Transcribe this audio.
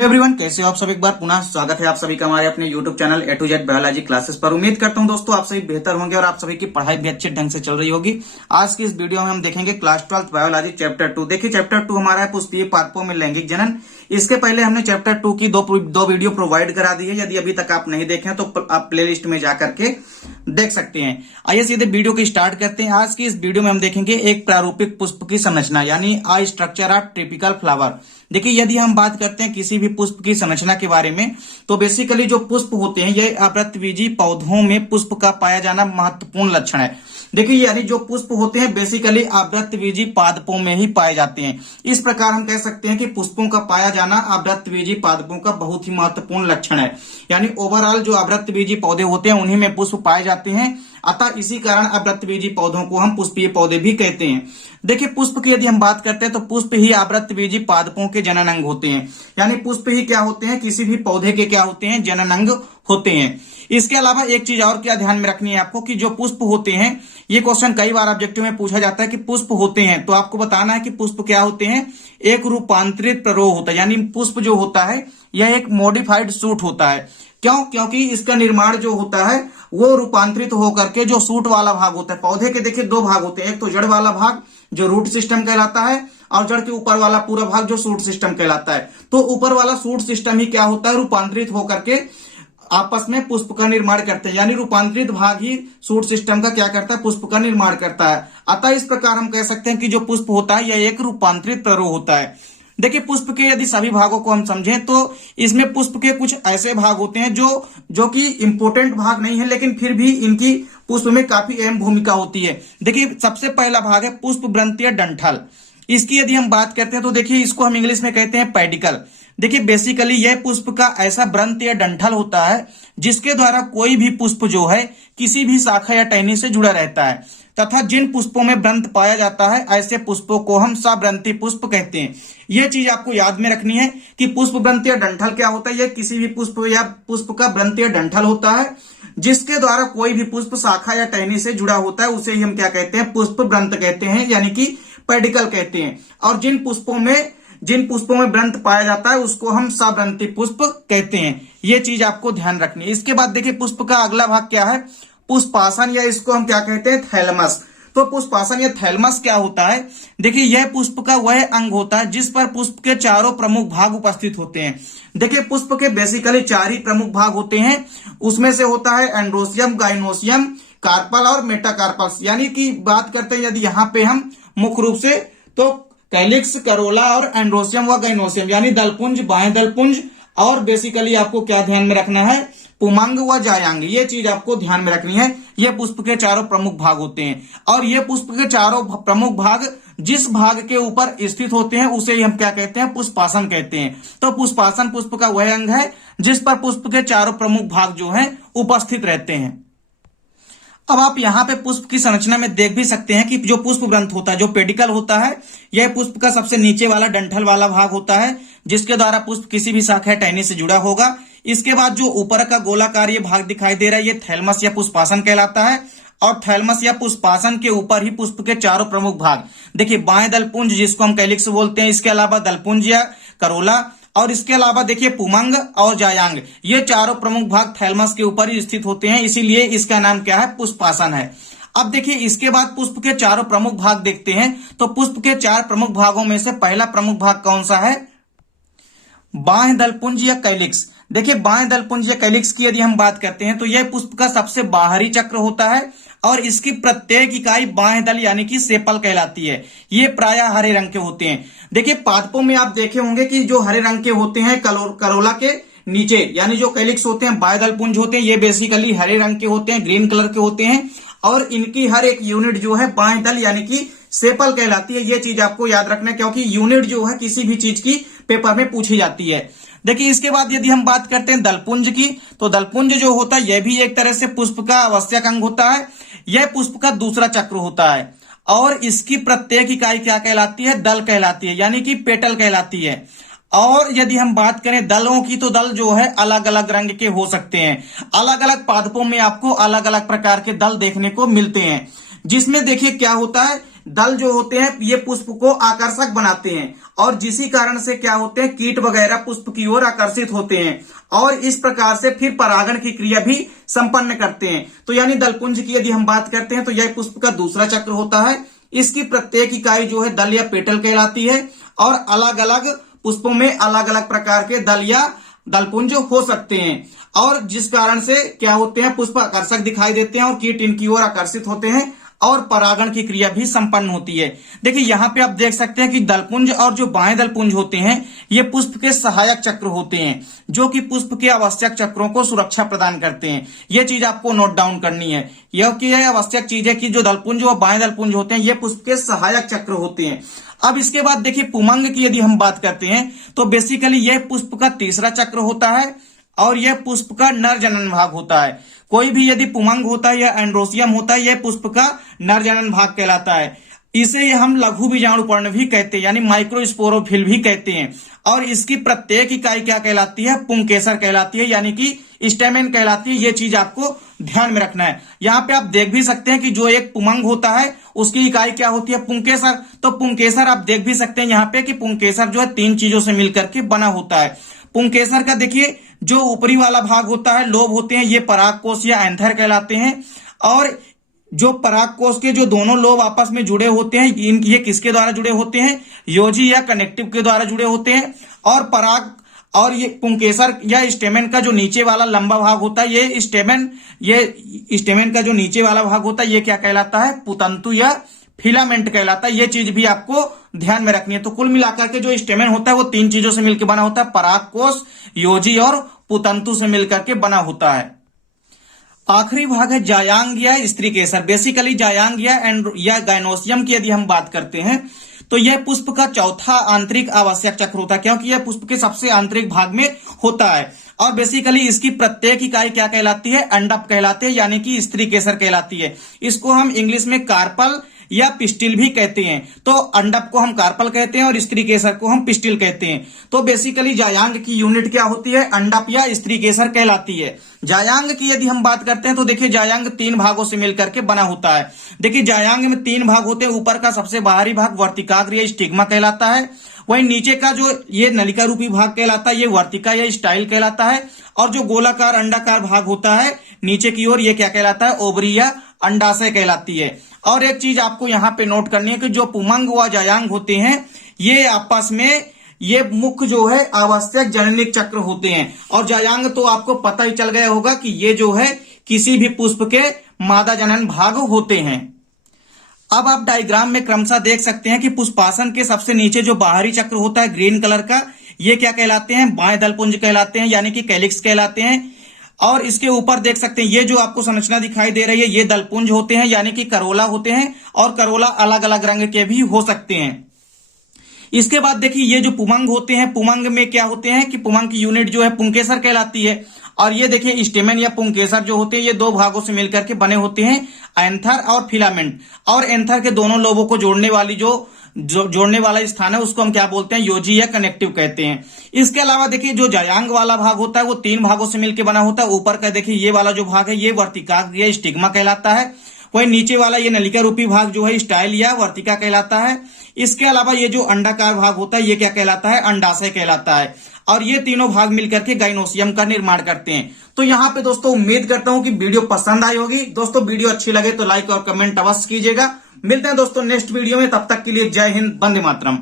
Hello everyone, कैसे हो आप सब। एक बार पुनः स्वागत है आप सभी का हमारे अपने YouTube channel A to Z biology classes पर। उम्मीद करता हूं दोस्तों आप सभी बेहतर होंगे और आप सभी की पढ़ाई भी अच्छे ढंग से चल रही होगी। आज की इस वीडियो में हम देखेंगे क्लास 12 बायोलॉजी चैप्टर 2। देखिए चैप्टर 2 हमारा है पुष्पीय पादपों में लैंगिक जनन। इसके पहले हमने चैप्टर 2 की दो वीडियो प्रोवाइड करा दी है। यदि अभी तक आप नहीं देखे तो आप प्ले लिस्ट में जाकर के देख सकते हैं। आइए सीधे वीडियो को स्टार्ट करते हैं। आज की इस वीडियो में हम देखेंगे एक प्रारूपिक पुष्प की संरचना, यानी आ स्ट्रक्चर ऑफ टिपिकल फ्लावर। देखिए यदि हम बात करते हैं किसी भी पुष्प की संरचना के बारे में, तो बेसिकली जो पुष्प होते हैं ये आवृतबीजी पौधों में पुष्प का पाया जाना महत्वपूर्ण लक्षण है। देखिए यानी जो पुष्प होते हैं बेसिकली आवृतबीजी पादपों में ही पाए जाते हैं। इस प्रकार हम कह सकते हैं कि पुष्पों का पाया जाना आवृतबीजी पादपों का बहुत ही महत्वपूर्ण लक्षण है। यानी ओवरऑल जो आवृतबीजी पौधे होते हैं उन्हीं में पुष्प पाए जाते हैं। अतः इसी कारण आवृतबीजी पौधों को हम पुष्पीय पौधे भी कहते हैं। देखिए पुष्प की यदि हम बात करते हैं तो पुष्प ही आवृतबीजी पादपों के जनन अंग होते हैं। यानी पुष्प ही क्या होते हैं, किसी भी पौधे के क्या होते हैं, जनन अंग होते हैं। इसके अलावा एक चीज और क्या ध्यान में रखनी है आपको कि जो पुष्प होते हैं, ये क्वेश्चन कई बार ऑब्जेक्टिव में पूछा जाता है कि पुष्प होते हैं तो आपको बताना है कि पुष्प क्या होते हैं। एक रूपांतरित प्ररोह होता है, यानी पुष्प जो होता है यह एक मॉडिफाइड सूट होता है। क्यों? क्योंकि इसका निर्माण जो होता है वो रूपांतरित होकर के जो सूट वाला भाग होता है, पौधे के देखिए दो भाग होते हैं, एक तो जड़ वाला भाग जो रूट सिस्टम कहलाता है और जड़ के ऊपर वाला पूरा भाग जो सूट सिस्टम कहलाता है। तो ऊपर वाला सूट सिस्टम ही क्या होता है, रूपांतरित होकर के आपस में पुष्प का निर्माण करते हैं। यानी रूपांतरित भाग ही सूट सिस्टम का क्या करता है, पुष्प का निर्माण करता है। अतः इस प्रकार हम कह सकते हैं कि जो पुष्प होता है यह एक रूपांतरित प्ररोह होता है। देखिए पुष्प के यदि सभी भागों को हम समझें तो इसमें पुष्प के कुछ ऐसे भाग होते हैं जो कि इंपोर्टेंट भाग नहीं है, लेकिन फिर भी इनकी पुष्प में काफी अहम भूमिका होती है। देखिए सबसे पहला भाग है पुष्प व्रंतीय डंठल। इसकी यदि हम बात करते हैं तो देखिए इसको हम इंग्लिश में कहते हैं पेडिकल। देखिए बेसिकली यह पुष्प का ऐसा व्रंत या डंठल होता है जिसके द्वारा कोई भी पुष्प जो है किसी भी शाखा या टहनी से जुड़ा रहता है, तथा जिन पुष्पों में व्रंत पाया जाता है ऐसे पुष्पों को हम सव्रंती पुष्प कहते हैं। यह चीज आपको याद में रखनी है कि पुष्प व्रंत या डंठल क्या होता है। यह किसी भी पुष्प या पुष्प का व्रंत या डंठल होता है जिसके द्वारा कोई भी पुष्प शाखा या टहनी से जुड़ा होता है, उसे ही हम क्या कहते हैं, पुष्प व्रंत कहते हैं, यानी कि पेडिकल कहते हैं। और जिन पुष्पों में व्रंत पाया जाता है उसको हम सव्रंती पुष्प कहते हैं। ये चीज आपको ध्यान रखनी है। इसके बाद देखिए पुष्प का अगला भाग क्या है, पुष्पासन, या इसको हम क्या कहते हैं, थैलमस। तो पुष्पासन या थैलमस क्या होता है, देखिए यह पुष्प का वह अंग होता है जिस पर पुष्प के चारों प्रमुख भाग उपस्थित होते हैं। देखिए पुष्प के बेसिकली 4 ही प्रमुख भाग होते हैं। उसमें से होता है एंड्रोसियम, गाइनोसियम, कार्पल और मेटाकार्पल्स। यानी कि बात करते हैं यदि यहाँ पे हम मुख्य रूप से तो कैलिक्स, करोला और एंड्रोसियम व गाइनोसियम, यानी दलपुंज, बाएं दलपुंज, और बेसिकली आपको क्या ध्यान में रखना है, पुमंग व जायांग। ये चीज आपको ध्यान में रखनी है। ये पुष्प के चारों प्रमुख भाग होते हैं और ये पुष्प के चारों प्रमुख भाग जिस भाग के ऊपर स्थित होते हैं उसे ही हम क्या कहते हैं, पुष्पासन कहते हैं। तो पुष्पासन पुष्प का वह अंग है जिस पर पुष्प के चारों प्रमुख भाग जो है उपस्थित रहते हैं। अब आप यहाँ पे पुष्प की संरचना में देख भी सकते हैं कि जो पुष्प व्रंत होता है, जो पेडिकल होता है, यह पुष्प का सबसे नीचे वाला डंठल वाला भाग होता है जिसके द्वारा पुष्प किसी भी शाखा टहनी से जुड़ा होगा। इसके बाद जो ऊपर का गोलाकार ये भाग दिखाई दे रहा है, ये थैलमस या पुष्पासन कहलाता है। और थैलमस या पुष्पासन के ऊपर ही पुष्प के चारों प्रमुख भाग, देखिए बाएं दलपुंज जिसको हम कैलिक्स बोलते हैं, इसके अलावा दलपुंज या करोला, और इसके अलावा देखिए पुमंग और जायांग, ये चारों प्रमुख भाग थैलमस के ऊपर ही स्थित होते हैं, इसीलिए इसका नाम क्या है, पुष्पासन है। अब देखिए इसके बाद पुष्प के चारों प्रमुख भाग देखते हैं। तो पुष्प के 4 प्रमुख भागों में से पहला प्रमुख भाग कौन सा है, बाएं दलपुंज या कैलिक्स। देखिए बाएं दलपुंज या कैलिक्स की यदि हम बात करते हैं तो यह पुष्प का सबसे बाहरी चक्र होता है और इसकी प्रत्येक इकाई बाएं दल यानी कि सेपल कहलाती है। ये प्रायः हरे रंग के होते हैं। देखिए पादपों में आप देखे होंगे कि जो हरे रंग के होते हैं करोला के नीचे, यानी जो कैलिक्स होते हैं, बाएं दलपुंज होते हैं, ये बेसिकली हरे रंग के होते हैं, ग्रीन कलर के होते हैं और इनकी हर एक यूनिट जो है बाएं दल यानी कि सेपल कहलाती है। ये चीज आपको याद रखना है क्योंकि यूनिट जो है किसी भी चीज की पेपर में पूछी जाती है। देखिए इसके बाद यदि हम बात करते हैं दलपुंज की, तो दलपुंज जो होता है यह भी एक तरह से पुष्प का आवश्यक अंग होता है। यह पुष्प का दूसरा चक्र होता है और इसकी प्रत्येक इकाई क्या कहलाती है, दल कहलाती है, यानी कि पेटल कहलाती है। और यदि हम बात करें दलों की, तो दल जो है अलग अलग रंग के हो सकते हैं। अलग अलग पादपों में आपको अलग अलग प्रकार के दल देखने को मिलते हैं, जिसमें देखिए क्या होता है, दल जो होते हैं ये पुष्प को आकर्षक बनाते हैं और जिसी कारण से क्या होते हैं, कीट वगैरह पुष्प की ओर आकर्षित होते हैं और इस प्रकार से फिर परागण की क्रिया भी संपन्न करते हैं। तो यानी दलपुंज की यदि हम बात करते हैं तो यह पुष्प का दूसरा चक्र होता है। इसकी प्रत्येक इकाई जो है दल या पेटल कहलाती है और अलग अलग पुष्पों में अलग अलग प्रकार के दल या दलपुंज हो सकते हैं और जिस कारण से क्या होते हैं, पुष्प आकर्षक दिखाई देते हैं और कीट इनकी ओर आकर्षित होते हैं और परागण की क्रिया भी संपन्न होती है। देखिए यहाँ पे आप देख सकते हैं कि दलपुंज और जो बाएं दलपुंज होते हैं ये पुष्प के सहायक चक्र होते हैं जो कि पुष्प के आवश्यक चक्रों को सुरक्षा प्रदान करते हैं। ये चीज आपको नोट डाउन करनी है, यह आवश्यक चीज है कि जो दलपुंज और बाएं दलपुंज होते हैं ये पुष्प के सहायक चक्र होते हैं। अब इसके बाद देखिए पुमंग की यदि हम बात करते हैं तो बेसिकली यह पुष्प का तीसरा चक्र होता है और यह पुष्प का नर जनन भाग होता है। कोई भी यदि पुमंग होता है या एंड्रोसियम होता है यह पुष्प का नर जनन भाग कहलाता है। इसे हम लघु बीजाणुपर्ण भी कहते हैं यानी माइक्रोस्पोरोफिल भी कहते हैं और इसकी प्रत्येक इकाई क्या कहलाती है, पुंकेसर कहलाती है यानी कि स्टेमेन कहलाती है। ये चीज आपको ध्यान में रखना है। यहाँ पे आप देख भी सकते हैं कि जो एक पुमंग होता है उसकी इकाई क्या होती है, पुंकेसर। तो पुंकेसर आप देख भी सकते हैं यहाँ पे कि पुंकेसर जो है 3 चीजों से मिलकर के बना होता है। पुंकेसर का देखिए जो ऊपरी वाला भाग होता है, लोब होते हैं, ये परागकोश या एंथर कहलाते हैं और जो परागकोश के जो दोनों लोब आपस में जुड़े होते हैं ये किसके द्वारा जुड़े होते हैं, योजी या कनेक्टिव के द्वारा जुड़े होते हैं और पराग और ये पुंकेसर या स्टेमेन का जो नीचे वाला लंबा भाग होता है ये स्टेमेन का जो नीचे वाला भाग होता है ये क्या कहलाता है, पुतंतु या फिलामेंट कहलाता है। ये चीज भी आपको ध्यान में रखनी है। तो कुल मिलाकर के जो स्टेमेन होता है वो 3 चीजों से मिलकर बना होता है, परागकोश, योजी और पुतंतु से मिलकर के बना होता है। आखिरी भाग है जायांग या स्त्री केसर। बेसिकली जायांग या गाइनोसियम की यदि हम बात करते हैं तो यह पुष्प का चौथा आंतरिक आवश्यक चक्र होता है क्योंकि यह पुष्प के सबसे आंतरिक भाग में होता है और बेसिकली इसकी प्रत्येक इकाई क्या कहलाती है, अंडप कहलाते हैं यानी कि स्त्री केसर कहलाती है। इसको हम इंग्लिश में कार्पल या पिस्टिल भी कहते हैं। तो अंडप को हम कार्पल कहते हैं और स्त्री केसर को हम पिस्टिल कहते हैं। तो बेसिकली जायांग की यूनिट क्या होती है, अंडप या स्त्री केसर कहलाती है। जायांग की यदि हम बात करते हैं तो देखिए जायांग 3 भागों से मिलकर के बना होता है। देखिए जायांग में 3 भाग होते हैं। ऊपर का सबसे बाहरी भाग वर्तिकाग्र या स्टिग्मा कहलाता है, वहीं नीचे का जो ये नलिका रूपी भाग कहलाता है ये वर्तिका या स्टाइल कहलाता है और जो गोलाकार अंडाकार भाग होता है नीचे की ओर ये क्या कहलाता है, ओवरी या अंडाशय कहलाती है। और एक चीज आपको यहाँ पे नोट करनी है कि जो पुमंग व जायांग होते हैं ये आपस में ये मुख्य जो है आवश्यक जननिक चक्र होते हैं और जायांग तो आपको पता ही चल गया होगा कि ये जो है किसी भी पुष्प के मादा जनन भाग होते हैं। अब आप डायग्राम में क्रमशः देख सकते हैं कि पुष्पासन के सबसे नीचे जो बाहरी चक्र होता है ग्रीन कलर का ये क्या कहलाते हैं, बाएं दलपुंज कहलाते हैं यानी कि कैलिक्स कहलाते हैं। और इसके ऊपर देख सकते हैं ये जो आपको संरचना दिखाई दे रही है ये दलपुंज होते हैं यानी कि करोला होते हैं और करोला अलग अलग रंग के भी हो सकते हैं। इसके बाद देखिए ये जो पुमंग होते हैं, पुमंग में क्या होते हैं कि पुमंग की यूनिट जो है पुंकेसर कहलाती है और ये देखिए स्टेमेन या पुंकेसर जो होते हैं ये 2 भागों से मिलकर के बने होते हैं, एंथर और फिलामेंट। और एंथर के दोनों लोबों को जोड़ने वाली जो जोड़ने वाला स्थान है उसको हम क्या बोलते हैं, योजी या कनेक्टिव कहते हैं। इसके अलावा देखिए जो जायांग वाला भाग होता है वो 3 भागों से मिलकर बना होता है। ऊपर का देखिए ये वाला जो भाग है ये वर्तिकाग्र या स्टिग्मा कहलाता है, वही नीचे वाला ये नलिका रूपी भाग जो है स्टाइल या वर्तिका कहलाता है। इसके अलावा ये जो अंडाकार भाग होता है ये क्या कहलाता है, अंडाशय कहलाता है और ये तीनों भाग मिलकर के गाइनोसियम का निर्माण करते हैं। तो यहाँ पे दोस्तों उम्मीद करता हूं कि वीडियो पसंद आई होगी। दोस्तों वीडियो अच्छी लगे तो लाइक और कमेंट अवश्य कीजिएगा। मिलते हैं दोस्तों नेक्स्ट वीडियो में, तब तक के लिए जय हिंद, वंदे मातरम।